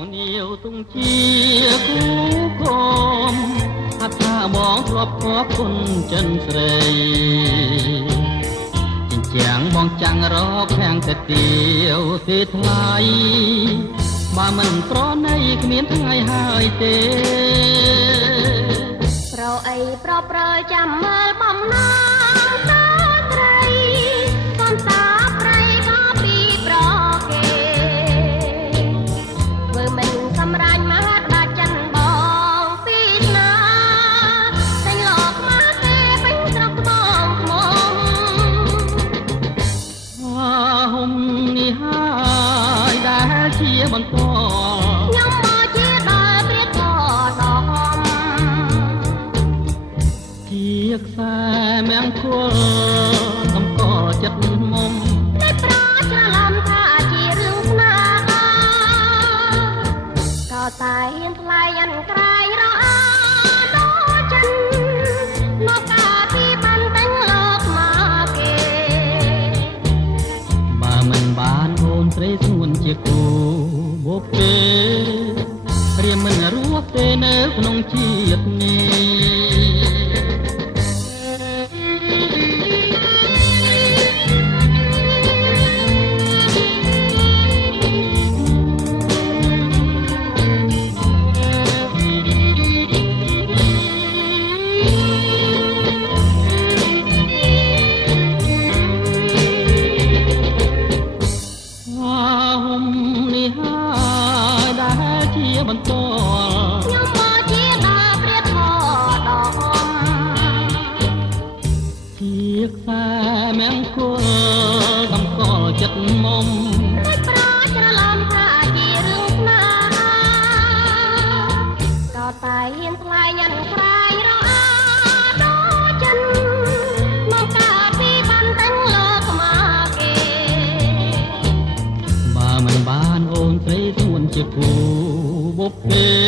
បងនាវទុងជាគូគំថាថាបងធ្លាប់ខកគុណចិនស្រីចិញ្ចាំងបងចាំងរកខាងតែទៀវទេថ្លៃបើមិនប្រណីគ្មានថ្ងៃហើយទេប្រអីប្រប្រើចាំមើលបំណងតើត្រីកំសាប្រៃក៏ពីប្រគេធ្វើមិនសម្រាញ់មហាដាចិនបងពីណាតែលោកមកទេពេញស្រុកបងខ្មុំហុំនេះហើយដែលជាបន្តខ្ញុំមកជាដល់ព្រាតកដកជាខ្សែមង្គលកំកចិត្តមុំតែប្រច្រឡំថាជារឿងស្នេហាក៏តែហ៊ានថ្លៃអនក្រែងរអាដល់ចិនមកកាពីបានតែងលោកមកគេបើមិនបានអូនស្រីស្ងួនជាគូបុកទេរៀមមិនរស់ទេនៅក្នុងជាតិនេះបន្តខ្ញុំមកជាដល់ព្រាតកដកជាខ្សែមង្គលកំកចិត្តមុំតែប្រច្រឡំថាជារឿងស្នេហាក៏តែហ៊ានថ្លៃអនក្រែងរអាដល់ចិនមកកាពីបានតែងលោកមកគេបើមិនបានអូនស្រីស្ងួនជាគូបុកទេ